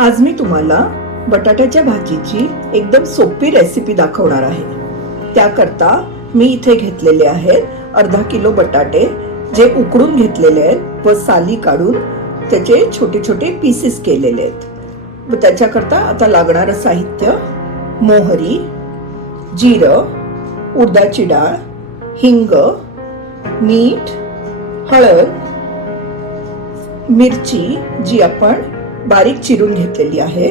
आज मी तुम्हाला बटाट्याच्या भाजीची एकदम सोपी रेसिपी दाखवणार आहे। त्याकरता मी इथे घेतलेले आहेत अर्धा किलो बटाटे, जे उकडून घेतलेले आहेत व साली काढून त्याचे छोटे छोटे पीसेस केलेले आहेत। व त्याच्याकरता आता लागणारं साहित्य: मोहरी, जिरं, उडदाची डाळ, हिंग, मीठ, हळद, मिरची जी आपण बारीक चिरून घेतलेली आहे,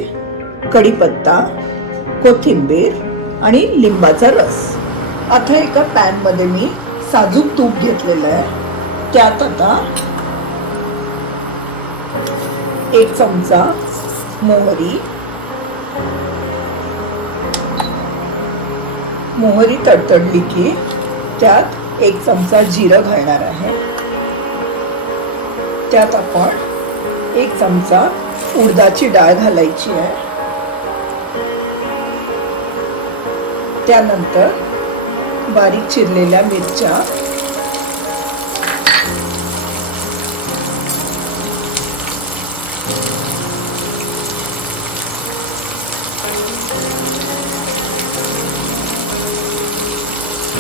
कढीपत्ता, कोथिंबीर आणि लिंबाचा रस। आता एका पॅन मध्ये मी साजूक तूप घेतलेलं आहे। त्यात आता 1 चमचा मोहरी तडतडली की त्यात 1 चमचा जिरं घालणार आहे। त्यात आपण 1 चमचा उडदाची डाळ घालायची आहे। त्यानंतर बारीक चिरलेल्या मिरच्या,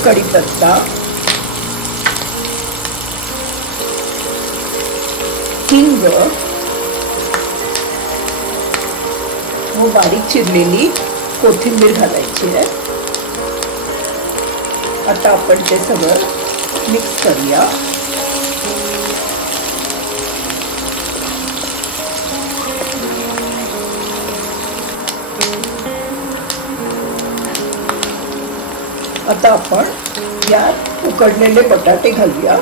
कढीपत्ता, हिंग व बारीक चिरलेली कोथिंबीर घालायची आहे। आता आपण ते सगळं मिक्स करूया। आता आपण यात उकडलेले बटाटे घालूया।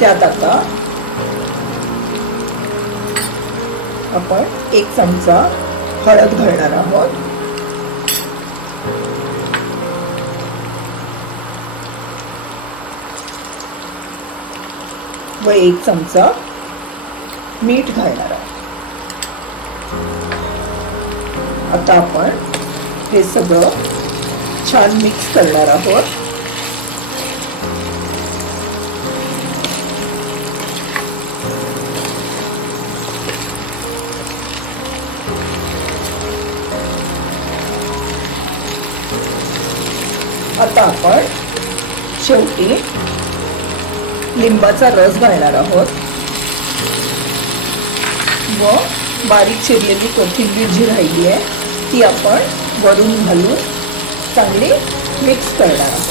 त्यात आता आपण 1 चमचा हळद घालणार आहोत व 1 चमचा मीठ घालणार आहोत। आता आपण हे सगळं छान मिक्स करणार आहोत। आता आपण शेवटी लिंबाचा रस घालणार आहोत व बारीक चिरलेली कोथिंबीर जी राहिली आहे ती आपण वरून घालून चांगली मिक्स करणार आहोत।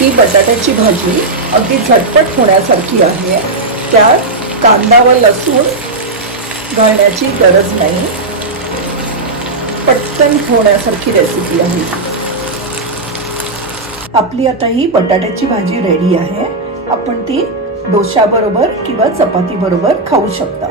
ही बटाट्याची भाजी अगदी झटपट होण्यासारखी आहे। त्यात कांदा व लसूण घालण्याची गरज नाही, पटकन होण्यासारखी रेसिपी आहे। आपली आता ही बटाट्याची भाजी रेडी आहे। आपण ती डोश्या बरोबर किंवा चपाती बरोबर खाऊ शकता।